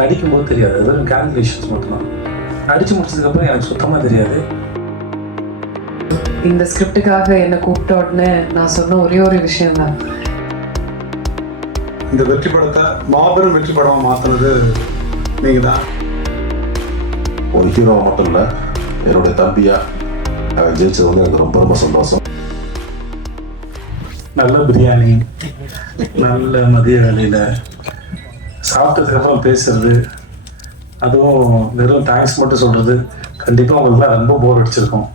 நடிக்கும்போது தெரியாது. அது வெறும் கேல்குலேஷன்ஸ் மட்டும்தான். நடித்து முடிச்சதுக்கப்புறம் எனக்கு சுத்தமாக தெரியாது. இந்த ஸ்கிரிப்டுக்காக என்னை கூப்பிட்ட உடனே நான் சொன்ன ஒரே ஒரு விஷயம் தான் இந்த வெற்றி படத்தை மாபெரும் வெற்றி படமாக மாற்றினது நீங்கள் தான் ஒரு ஹீரோவை மட்டும் இல்லை என்னுடைய தம்பியா அவன் ஜெயிச்சது வந்து எனக்கு ரொம்ப ரொம்ப சந்தோஷம். நல்ல பிரியாணி நல்ல மதிய வேலையில். சாப்பிட்டதுக்கப்புறம் பேசுறது அதுவும் வெறும் தேங்க்ஸ் மட்டும் சொல்கிறது கண்டிப்பாக உங்களுக்குலாம் ரொம்ப போர் அடிச்சிருக்கும்.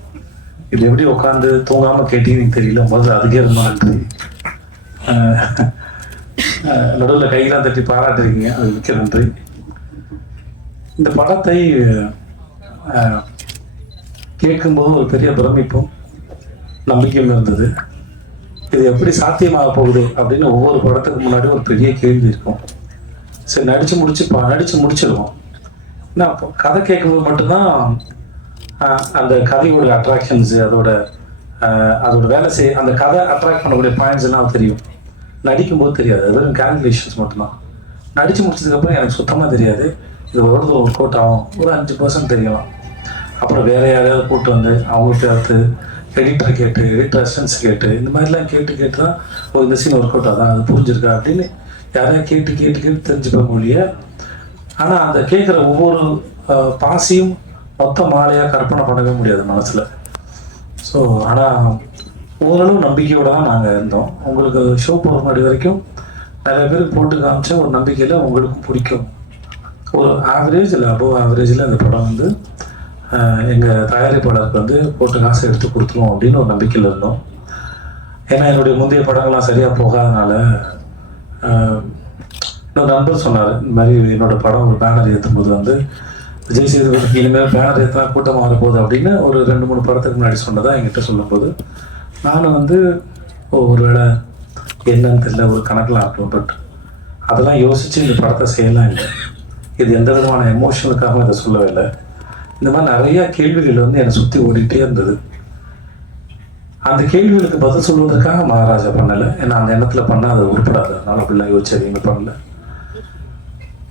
இது எப்படி உட்காந்து தூங்காமல் கேட்டீங்கன்னு தெரியல. முதல்ல அதுக்கே ரொம்ப நன்றி. நடுவில் கையெல்லாம் தட்டி பாராட்டுறீங்க. அது மிக்க நன்றி. இந்த படத்தை கேட்கும்போது ஒரு பெரிய பிரமிப்பும் நம்பிக்கையும் இருந்தது. இது எப்படி சாத்தியமாக போகுது அப்படின்னு ஒவ்வொரு படத்துக்கு முன்னாடி ஒரு பெரிய கேள்வி இருக்கும். சரி நடிச்சு முடிச்சு பா நடிச்சு முடிச்சிடுவோம் நான் கதை கேட்கும்போது மட்டும்தான் அந்த கதையோட அட்ராக்ஷன்ஸு அதோட அதோட வேலை செய்ய அந்த கதை அட்ராக்ட் பண்ணக்கூடிய பாயிண்ட்ஸ் எல்லாம் தெரியும். நடிக்கும்போது தெரியாது. அது வெறும் கேல்குலேஷன்ஸ் மட்டும்தான். நடிச்சு முடிச்சதுக்கப்புறம் எனக்கு சுத்தமாக தெரியாது. இது ஒரு ஒரு கோட் ஆகும். ஒரு அஞ்சு பர்சன்ட் தெரியலாம். அப்புறம் வேற யாரையாவது கூட்டு வந்து அவங்கள்ட்ட அடுத்து எடிட்டர் கேட்டு எடிட்டர் அசிஸ்டன்ஸ் கேட்டு இந்த மாதிரிலாம் கேட்டு கேட்டு தான் ஒரு இந்த சீன் ஒர்க் அவுட் ஆதான் அது புரிஞ்சிருக்கா? அப்படின்னு யாரையும் கேட்டு கேட்டு கேட்டு தெரிஞ்சுக்க மொழிய. ஆனால் அந்த கேட்குற ஒவ்வொரு பாசியும் மொத்த மாலையாக கற்பனை பண்ணவே முடியாது மனசில். ஸோ ஆனால் ஓரளவு நம்பிக்கையோட தான் நாங்கள் இருந்தோம். உங்களுக்கு ஷோ போகிற முன்னாடி வரைக்கும் நிறைய பேருக்கு போட்டு காமிச்ச ஒரு நம்பிக்கையில் உங்களுக்கு பிடிக்கும். ஒரு ஆவரேஜ் இல்லை அபோவ் ஆவரேஜில் அந்த படம் வந்து எங்கள் தயாரிப்பாளருக்கு வந்து போட்டு காசு எடுத்து கொடுத்துருவோம் அப்படின்னு ஒரு நம்பிக்கையில் இருந்தோம். ஏன்னா என்னுடைய முந்தைய படங்கள்லாம் சரியாக போகாதனால இன்னொரு நண்பர் சொன்னார் இந்த மாதிரி என்னோட படம் ஒரு பேனர் ஏற்றும் போது வந்து விஜய் சேதுபதிக்கு இனிமேல் பேனர் ஏற்றினா கூட்டம் வரப்போகுது அப்படின்னு ஒரு ரெண்டு மூணு படத்துக்கு முன்னாடி சொன்னதா என்கிட்ட சொல்லும்போது நானும் வந்து ஒருவேளை என்னன்னு தெரியல ஒரு கணக்கில் ஆகணும் பட் அதெல்லாம் யோசித்து இந்த படத்தை செய்யலாம் இல்லை. இது எந்த விதமான எமோஷனுக்காகவும் இதை சொல்லவே இல்லை. இந்த மாதிரி நிறைய கேள்விகள் வந்து என்னை சுற்றி ஓடிட்டே இருந்தது. அந்த கேள்விகளுக்கு பதில் சொல்வதற்காக மகாராஜா பண்ணலை. ஏன்னா அந்த எண்ணத்தில் பண்ணால் அது உருப்படாது. அதனால் அப்படிலாம் யோசிச்சு எதுவுமே பண்ணல.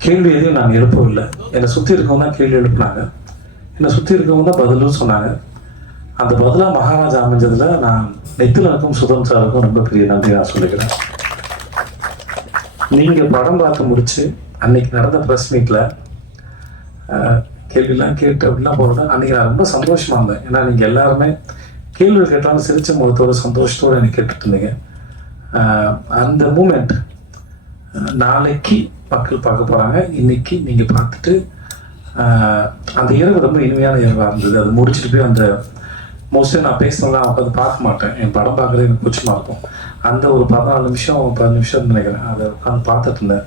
கேள்வி எதையும் நான் எழுப்பவில்லை. என்னை சுற்றி இருக்கவங்க தான் கேள்வி எழுப்பினாங்க. என்னை சுற்றி இருக்கவங்க தான் பதிலும் சொன்னாங்க. அந்த பதிலாக மகாராஜா அமைஞ்சதுல நான் நெத்திலனுக்கும் சுதன் சாருக்கும் ரொம்ப பெரிய நன்றி நான் சொல்லிக்கிறேன். நீங்கள் படம் பார்த்து முடிச்சு அன்னைக்கு நடந்த ப்ரெஸ் மீட்டில் கேள்விலாம் கேட்டு அப்படிலாம் போகிறது அன்னைக்கு நான் ரொம்ப சந்தோஷமா இருந்தேன். ஏன்னா நீங்க எல்லாருமே கேள்வி கேட்டாலும் சிரிச்ச முகத்தோட சந்தோஷத்தோடு எனக்கு கேட்டுட்டு அந்த மூமெண்ட் நாளைக்கு மக்கள் பார்க்க போகிறாங்க இன்னைக்கு நீங்கள் பார்த்துட்டு அந்த இரவு ரொம்ப இனிமையான இரவாக இருந்தது. அது முடிச்சுட்டு போய் அந்த மோஸ்ட்லி நான் பேசினலாம் உட்காந்து பார்க்க மாட்டேன். என் படம் பார்க்குறது எனக்கு கொச்சமாக இருக்கும். அந்த ஒரு பதினாலு நிமிஷம் பதினஞ்சு நிமிஷம் நினைக்கிறேன். அதை உட்காந்து பார்த்துட்டு இருந்தேன்.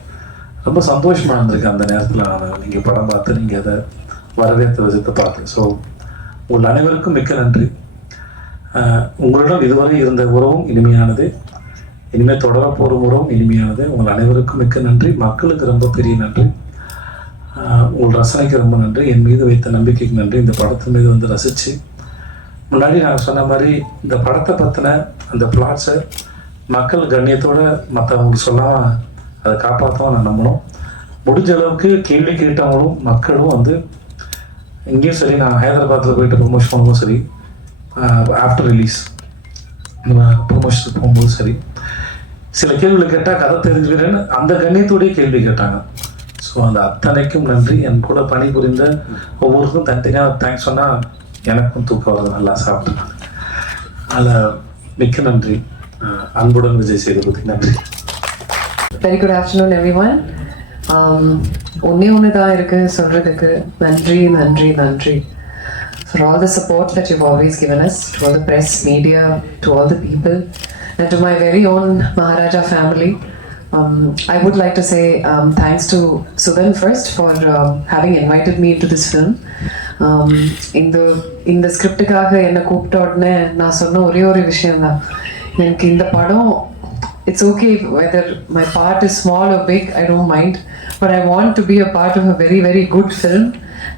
ரொம்ப சந்தோஷமாக இருந்திருக்கு அந்த நேரத்தில் நான். நீங்கள் படம் பார்த்து நீங்கள் அதை வரவேற்ற விதத்தை பார்த்து. ஸோ உங்கள் அனைவருக்கும் மிக்க நன்றி. உங்களிடம் இதுவரை இருந்த உறவும் இனிமையானது. இனிமேல் தொடர போகிற உறவும் இனிமையானது. உங்கள் அனைவருக்கும் மிக்க நன்றி. மக்களுக்கு ரொம்ப பெரிய நன்றி. உங்கள் ரசனைக்கு ரொம்ப நன்றி. என் மீது வைத்த நம்பிக்கைக்கு நன்றி. இந்த படத்தின் மீது வந்து ரசித்து முன்னாடி நான் சொன்ன மாதிரி இந்த படத்தை பற்றின அந்த பிளாட்ஸை மக்கள் கண்ணியத்தோடு மற்றவங்களுக்கு சொல்லாமல் அதை காப்பாற்றவும் நான் நம்பணும். முடிஞ்ச அளவுக்கு கேள்வி கேட்டவங்களும் மக்களும் வந்து இங்கேயும் சரி நான் ஹைதராபாத்தில் போயிட்டு ப்ரொமோஷன் பண்ணவும் சரி ஆஃப்டர் ரிலீஸ் ப்ரொமோஷன் போகும்போது சரி. சில கேள்விகள் கேட்டால் கதை தெரிஞ்சுக்கிறேன்னு அந்த கண்ணியத்தோடய கேள்வி கேட்டாங்க. ஸோ அந்த அத்தனைக்கும் நன்றி. என் கூட பணிபுரிந்த ஒவ்வொருக்கும் தனித்தனியாக தேங்க்ஸ் சொன்னால் எனக்கும் தூக்கம் வருது நல்லா சாப்பிட்டு. அதில் மிக்க நன்றி. அன்புடன் விஜய் சேதுபதி. நன்றி. Very good afternoon everyone ஒன்றே ஒன்று தான் இருக்கு. சொல்கிறதுக்கு நன்றி நன்றி நன்றி. for all the support that you've always given us, to all the press, media, to all the people, and to my very own Maharaja family. Um, I would like to say um, thanks to Sudan first for um, having invited me into this film. Um, இந்த இந்த ஸ்கிரிப்டுக்காக என்னை கூப்பிட்ட உடனே நான் சொன்ன ஒரே ஒரு விஷயம் தான் எனக்கு இந்த படம் it's okay whether my part is small or big I don't mind but I want to be a part of a very, very good film.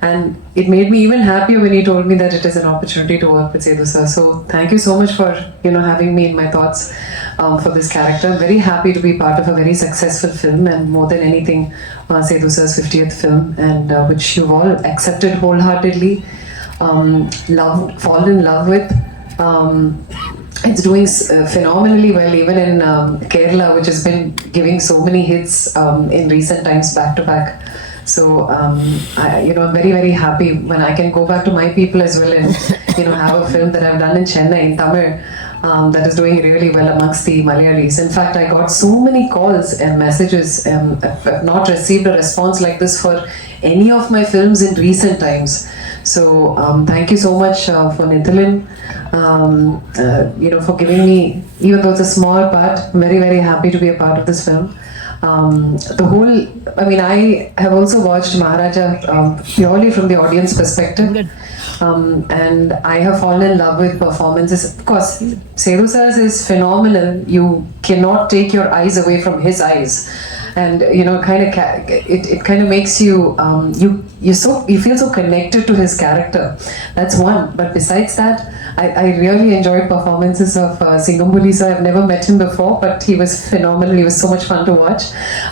and it made me even happier when he told me that it is an opportunity to work with Sethu sir. So thank you so much for you know having me in my thoughts um, for this character. I'm very happy to be part of a very successful film, and more than anything, uh, Sethu sir's 50th film, and uh, which you've all accepted wholeheartedly, um, loved, fallen in love with. Um, it's doing uh, phenomenally well, even in um, Kerala, which has been giving so many hits um, in recent times back to back. So, um, I, you know, I'm very, very happy when I can go back to my people as well and, you know, have a film that I've done in Chennai, in Tamil, um, that is doing really well amongst the Malayalis. In fact, I got so many calls and messages. Um, I've not received a response like this for any of my films in recent times. So, um, thank you so much uh, for Nithalin, um, uh, you know, for giving me, even though it's a small part, very, very happy to be a part of this film. Um, the whole, I mean, I have also watched Maharaja um, purely from the audience perspective. Um, and I have fallen in love with performances. Of course, Seru Sir's is phenomenal. You cannot take your eyes away from his eyes, and you know, kind of, ca- it, it kind of makes you um, you you so you feel so connected to his character. That's one. But besides that, I, I really enjoyed performances of uh, Singambuli. So I've never met him before, but he was phenomenal. He was so much fun to watch.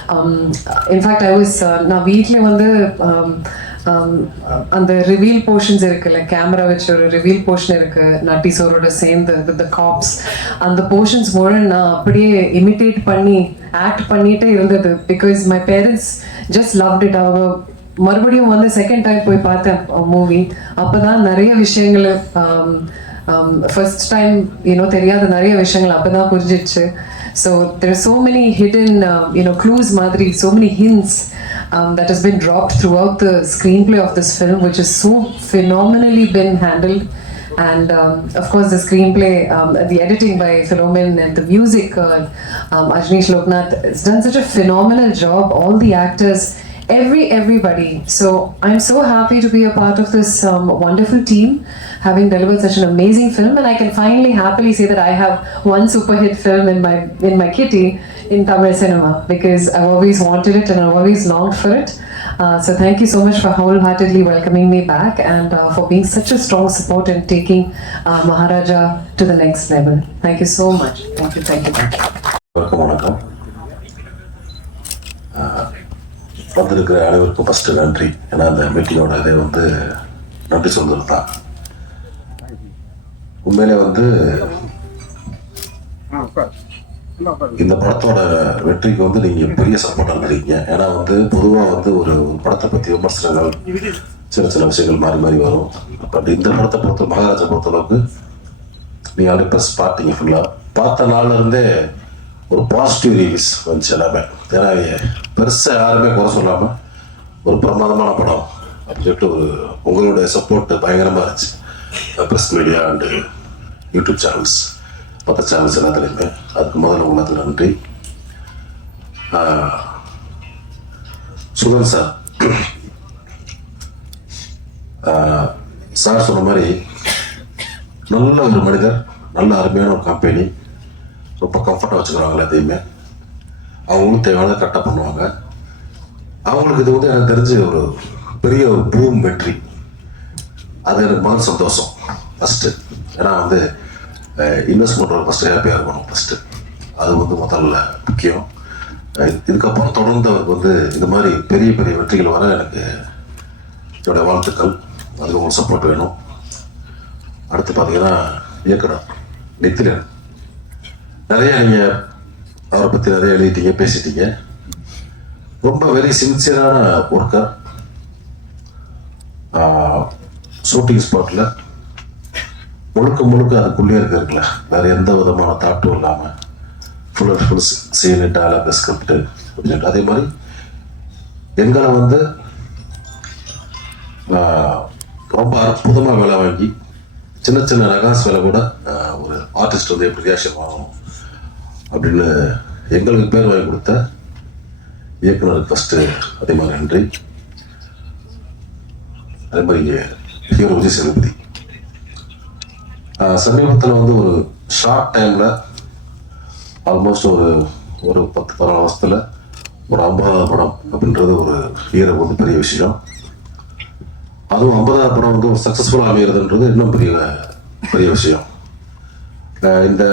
Um, in fact, I was uh, நான் வீட்டில் வந்து um, um, அந்த reveal portions இருக்குல்ல camera வச்சு ஒரு reveal portion இருக்கு நட்டி சோரோட சேர்ந்து வித் த காப்ஸ் அந்த போர்ஷன்ஸ் மூலம் நான் அப்படியே இமிட்டேட் பண்ணி ஆக்ட் பண்ணிட்டே இருந்தது because my parents just love it அவங்க மறுபடியும் வந்து செகண்ட் டைம் போய் பார்த்தேன் மூவி uh, அப்பதான் நிறைய விஷயங்கள் um, ஃபர்ஸ்ட் டைம் யூனோ தெரியாத நிறைய விஷயங்கள் அப்பதான் புரிஞ்சிச்சு so there so many hidden uh, you know clues மாதிரி so many hints um, that has been dropped throughout the screenplay of this film which is so phenomenally been handled and um, of course the screenplay um, the editing by Philomen and the music uh, um, Ajneesh Loknath has done such a phenomenal job all the actors every everybody. So I'm so happy to be a part of this um, wonderful team, having delivered such an amazing film, and I can finally happily say that I have one super hit film in my in my kitty in Tamil cinema because I've always wanted it and I've always longed for it. Uh, so thank you so much for wholeheartedly welcoming me back and uh, for being such a strong support and taking uh, Maharaja to the next level. Thank you so much. Thank you. Thank you. Thank you. Welcome, welcome. வந்திருக்கிற அனைவருக்கும் first நன்றி. ஏன்னா அந்த மீட்டிங்கோட இதே வந்து நன்றி சொல்கிறது தான். உண்மையிலே வந்து இந்த படத்தோட வெற்றிக்கு வந்து நீங்கள் பெரிய சப்போர்ட் இருந்திருக்கீங்க ஏன்னா வந்து பொதுவாக வந்து ஒரு படத்தை பற்றி விமர்சனங்கள் சில சில விஷயங்கள் மாறி மாறி வரும். பட் இந்த படத்தை பொறுத்த மகாராஜா பொறுத்தளவுக்கு நீங்கள் ஆல்ரெடி ப்ளஸ் பார்த்தீங்க ஃபுல்லாக பார்த்த நாள்ல இருந்தே ஒரு பாசிட்டிவ் ரிலீஸ் வந்துச்சு எல்லாமே. ஏன்னா பெருசாக யாருமே குறை சொல்லாமல் ஒரு பிரமாதமான படம் அப்படின்னு சொல்லிட்டு ஒரு உங்களுடைய சப்போர்ட் பயங்கரமாக இருந்துச்சு. Press media and YouTube channels மற்ற சேனல்ஸ் எல்லாத்துலேயுமே அதுக்கு முதல்ல உங்களுக்கு நன்றி. ஆஹ், சுதன் சார் சார் சொன்ன மாதிரி நல்ல ஒரு மனிதர் நல்ல அருமையான ஒரு கம்பெனி ரொம்ப கம்ஃபர்ட்டாக வச்சுக்கிறாங்க எல்லாத்தையுமே. அவங்களும் தேவையானதை கரெக்டாக பண்ணுவாங்க. அவங்களுக்கு இது வந்து எனக்கு தெரிஞ்சு ஒரு பெரிய ஒரு பூம் வெற்றி. அது எனக்கு மன சந்தோஷம். ஃபஸ்ட்டு ஏன்னா வந்து இன்வெஸ்ட் பண்ணுறவங்க ஃபஸ்ட்டு ஹாப்பியாக இருக்கணும் ஃபஸ்ட்டு அது வந்து முதல்ல முக்கியம். இதுக்கப்புறம் தொடர்ந்து அவருக்கு வந்து இந்த மாதிரி பெரிய பெரிய வெற்றிகள் வர எனக்கு என்னுடைய வாழ்த்துக்கள். அதுக்கு உங்களுக்கு சப்போர்ட் வேணும். அடுத்து பார்த்தீங்கன்னா இயக்குனர் நித்திரன் நிறைய நீங்கள் அவரை பற்றி நிறைய எழுதிட்டீங்க பேசிட்டீங்க. ரொம்ப வெரி சின்சியரான ஒர்க்கர் ஷூட்டிங் ஸ்பாட்டில் முழுக்க முழுக்க அதுக்குள்ளேயே இருக்கிறதுல வேறு எந்த விதமான தாட்டும் இல்லாமல் full and full scene dialogue script அப்படின்னு அதே மாதிரி எங்களை வந்து ரொம்ப அற்புதமாக வேலை வாங்கி சின்ன சின்ன நகாஸ் வேலை கூட ஒரு ஆர்டிஸ்ட் வந்து எப்படி ரியாக்ஷன் வாங்கணும்? அப்படின்னு எங்களுக்கு பேர் வாங்கி கொடுத்த இயக்குனர் ஃபஸ்ட்டு அதே மாதிரி நன்றி. அதே மாதிரி ஹீரோ விஜய் சேதுபதி சமீபத்தில் வந்து ஒரு ஷார்ட் டைமில் ஆல்மோஸ்ட் ஒரு ஒரு பத்து பதினாலு வருஷத்தில் ஒரு ஐம்பதாவது படம் அப்படின்றது ஒரு ஹீரோ வந்து பெரிய விஷயம். அதுவும் ஐம்பதாவது படம் வந்து ஒரு சக்ஸஸ்ஃபுல்லாக அமைகிறதுன்றது இன்னும் பெரிய பெரிய விஷயம். அஹ் இந்த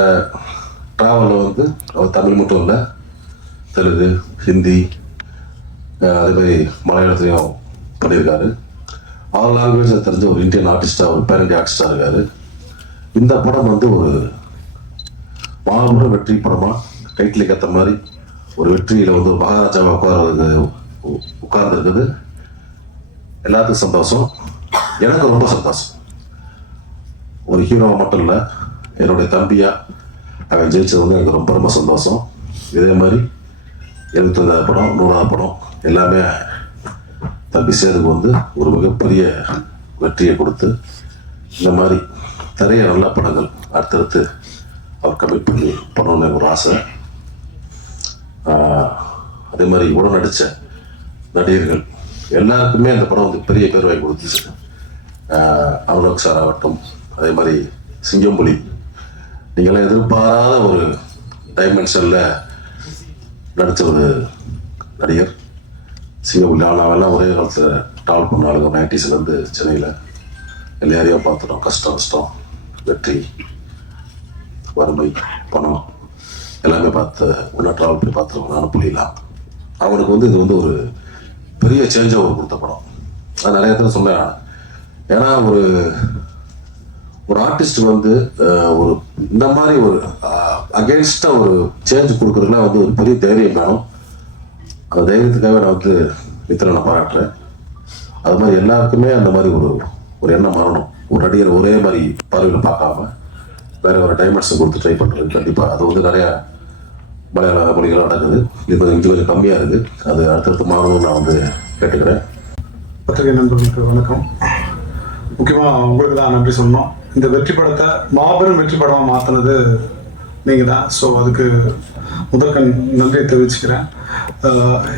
ட்ராவலில் வந்து அவர் தமிழ் மட்டும் இல்லை தெலுங்கு ஹிந்தி அஹ் அதே மாதிரி மலையாளத்துலேயும் பண்ணியிருக்காரு. ஆல் லாங்குவேஜில் தெரிஞ்ச ஒரு இந்தியன் ஆர்டிஸ்டாக ஒரு பேரண்டி ஆர்டிஸ்டாக இருக்கார். இந்த படம் வந்து ஒரு மாபெரும் வெற்றி படமாக டைட்டிலுக்கு ஏற்ற மாதிரி ஒரு வெற்றியில் வந்து ஒரு மகாராஜாவை உட்கார்றது உட்கார்ந்துருக்குது. எல்லாத்துக்கும் சந்தோஷம். எனக்கு ரொம்ப சந்தோஷம். ஒரு ஹீரோவை மட்டும் இல்லை என்னுடைய தம்பியாக அவன் ஜெயிச்சது வந்து எனக்கு ரொம்ப ரொம்ப சந்தோஷம். இதே மாதிரி எழுபத்தஞ்சாவது படம் நூறாவது படம் எல்லாமே தம்பி சேதுக்கு வந்து ஒரு மிகப்பெரிய வெற்றியை கொடுத்து இந்த மாதிரி நிறைய நல்ல படங்கள் அடுத்தடுத்து அவர் கமிட் பண்ணி பண்ணணும்னு ஒரு ஆசை. அதே மாதிரி உடன் நடித்த நடிகர்கள் எல்லாருக்குமே அந்த படம் வந்து பெரிய பேர் வாங்கி கொடுத்துச்சு. ஆஹ் அனுராக் சார் ஆகட்டும் அதே மாதிரி சிங்கம்புலி நீங்களாம் எதிர்பாராத ஒரு டைமென்ஷனில் நடித்த ஒரு நடிகர். சிங்கப்பூர் நாவெல்லாம் ஒரே காலத்தில் ட்ராவல் பண்ண ஆளுங்க நைன்டிஸ்லேருந்து சென்னையில். எல்லாரையும் பார்த்துட்டோம் கஷ்டம் கஷ்டம் வெற்றி வறுமை பணம் எல்லாமே பார்த்து ஒன்றா ட்ராவல் பண்ணி பார்த்துருக்கோம். நானும் புரியலாம் அவனுக்கு வந்து இது வந்து ஒரு பெரிய சேஞ்ச் ஓவர் கொடுத்த படம். நான் நிறைய இடத்துல சொன்னேன். ஏன்னா ஒரு ஒரு ஆர்டிஸ்ட் வந்து ஒரு இந்த மாதிரி ஒரு அகேன்ஸ்டாக ஒரு சேஞ்ச் கொடுக்குறதுலாம் வந்து ஒரு பெரிய தைரியம் வேணும். அந்த தைரியத்துக்காக நான் வந்து இத்தனை நான் பாராட்டுறேன். அது மாதிரி எல்லாருக்குமே அந்த மாதிரி ஒரு ஒரு எண்ணம் வரணும். ஒரு நடிகர் ஒரே மாதிரி பார்வையில் பார்க்காம வேற ஒரு டைமென்ஷன் கொடுத்து ட்ரை பண்ணுறது கண்டிப்பாக அது வந்து நிறையா மலையாள மொழிகள் நடக்குது. இது கொஞ்சம் இது கொஞ்சம் கம்மியாக இருக்குது அது அடுத்தடுத்து மாறணும்னு நான் வந்து கேட்டுக்கிறேன். பத்திரிகை நண்பர்களுக்கு வணக்கம். முக்கியமாக உங்களுக்கு தான் நன்றி சொன்னோம் இந்த வெற்றி படத்தை மாபெரும் வெற்றி படமாக மாற்றினது நீங்கள் தான் ஸோ அதுக்கு முதற்கண் நன்றியை தெரிவிச்சுக்கிறேன்.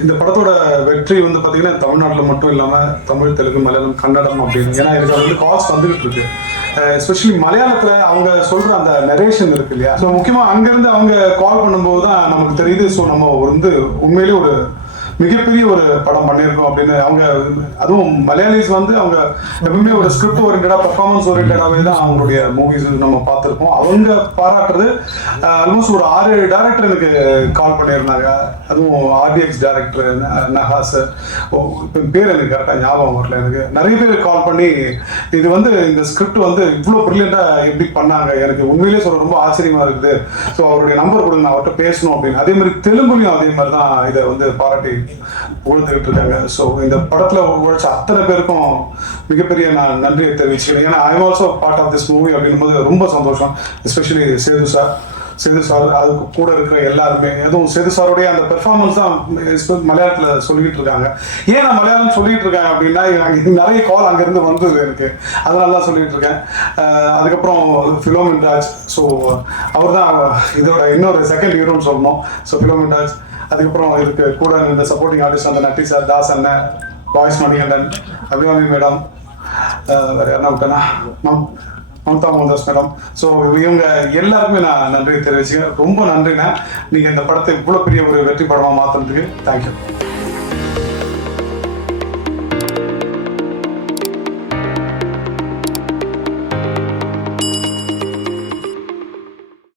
இந்த படத்தோட வெற்றி வந்து பார்த்தீங்கன்னா தமிழ்நாட்டில் மட்டும் இல்லாமல் தமிழ் தெலுங்கு மலையாளம் கன்னடம் அப்படின்னு. ஏன்னா எனக்கு வந்து காஸ்ட் வந்துகிட்டு இருக்கு. எஸ்பெஷலி மலையாளத்தில் அவங்க சொல்கிற அந்த நரேஷன் இருக்கு இல்லையா? ஸோ முக்கியமாக அங்கேருந்து அவங்க கால் பண்ணும்போது தான் நமக்கு தெரியுது. ஸோ நம்ம வந்து உண்மையிலேயே ஒரு மிகப்பெரிய ஒரு படம் பண்ணியிருக்கோம் அப்படின்னு அவங்க அதுவும் மலையாளிஸ் வந்து அவங்க எப்பவுமே ஒரு ஸ்கிரிப்ட் ஓரியன்டா பர்ஃபார்மன்ஸ் ஓரியன்டாவே தான் அவங்களுடைய மூவிஸ் நம்ம பார்த்துருக்கோம். அவங்க பாராட்டுறது ஆல்மோஸ்ட் ஒரு ஆறு ஏழு டேரக்டர் எனக்கு கால் பண்ணியிருந்தாங்க. அதுவும் ஆர்டிஎக்ஸ் டேரக்டர் நஹாஸ் ஓ, பேர் எனக்கு கரெக்டாக ஞாபகம் வரல எனக்கு. நிறைய பேர் கால் பண்ணி இது வந்து இந்த ஸ்கிரிப்ட் வந்து இவ்வளோ ப்ரில்லியண்டாக எப்படி பண்ணாங்க. எனக்கு உண்மையிலேயே சொல்ல ரொம்ப ஆச்சரியமா இருக்குது. ஸோ அவருடைய நம்பர் கொடுங்க நான் அவர்கிட்ட பேசணும் அப்படின்னு. அதே மாதிரி தெலுங்குலையும் அதே மாதிரி தான் இதை வந்து பாராட்டி உழுந்துகிட்டு இருக்காங்க ஸோ இந்த படத்தில் உழைச்ச அத்தனை பேருக்கும் மிகப்பெரிய நான் நன்றியை தெரிவிச்சுக்கிறேன். ஏன்னா I also part of this movie அப்படின்னும் போது ரொம்ப சந்தோஷம். Especially Sethu sir Sethu sir அதுக்கு கூட இருக்கிற எல்லாருமே. எதுவும் சேது சாருடைய அந்த பெர்ஃபார்மன்ஸ் தான் மலையாளத்தில் மலையாளத்துல சொல்லிட்டு இருக்காங்க. ஏன் நான் மலையாளம் சொல்லிட்டு இருக்கேன் அப்படின்னா நிறைய கால் அங்கேருந்து வந்தது எனக்கு. அதனால தான் சொல்லிட்டு இருக்கேன். அதுக்கப்புறம் ஃபிலோமின் ராஜ் ஸோ அவர் தான் இதோட இன்னொரு செகண்ட் ஹீரோன்னு சொல்லணும். ஸோ ஃபிலோமின் ராஜ் அதுக்கப்புறம் இருக்கு கூட இந்த சப்போர்ட்டிங் ஆர்டிஸ்ட் அந்த நட்டி சார் தாஸ் அண்ணன் பாய்ஸ் மணிகண்டன் அபிமானி மேடம் வேற யாருன்னா விட்டேனா? மம் மம்தா மோகன்தாஸ் மேடம். ஸோ இவங்க எல்லாருக்குமே நான் நன்றி தெரிவிச்சுக்கிறேன். ரொம்ப நன்றிண்ணா. நீங்கள் இந்த படத்தை இவ்வளோ பெரிய ஒரு வெற்றி படமாக மாற்றுறதுக்கு தேங்க்யூ